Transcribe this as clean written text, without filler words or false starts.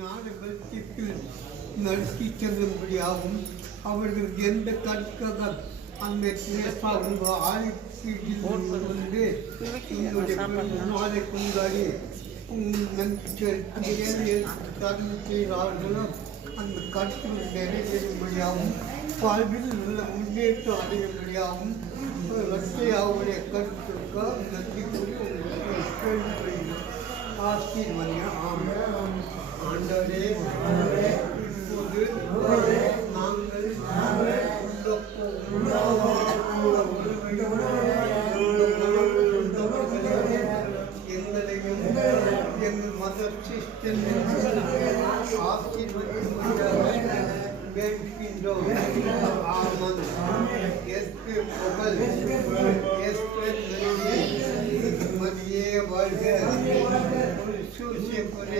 ஞான வெளிச்சத்தில் நடத்தி செல்லும்படியாகும். அவர்கள் எந்த கற்கக அந்த தேசா உங்கள் ஆய்வுக்கு வந்து உங்களுடைய நாளை கொண்டாடி தருணம் செய்கிறார்களோ அந்த கருத்துக்கள் நிறைவேறும்படியாகவும் வாழ்வில் உள்ள முன்னேற்றம் அடையும்படியாகவும் ரஷ்யாவுடைய கருத்துக்கு நன்றி கூறி உங்களுக்கு கேள்விப்படுகிறோம். ஆசீர்வாதம். ஆண்டவரே, இப்போது நாங்கள் எங்களையும் எங்கள் மத சிஸ்டம் ஆசீர்வதிக்கும்படியாக வேண்டுகின்றோம். ஆமன். எஸ்பி புகழ், எஸ்பி மதியே வாழ்க.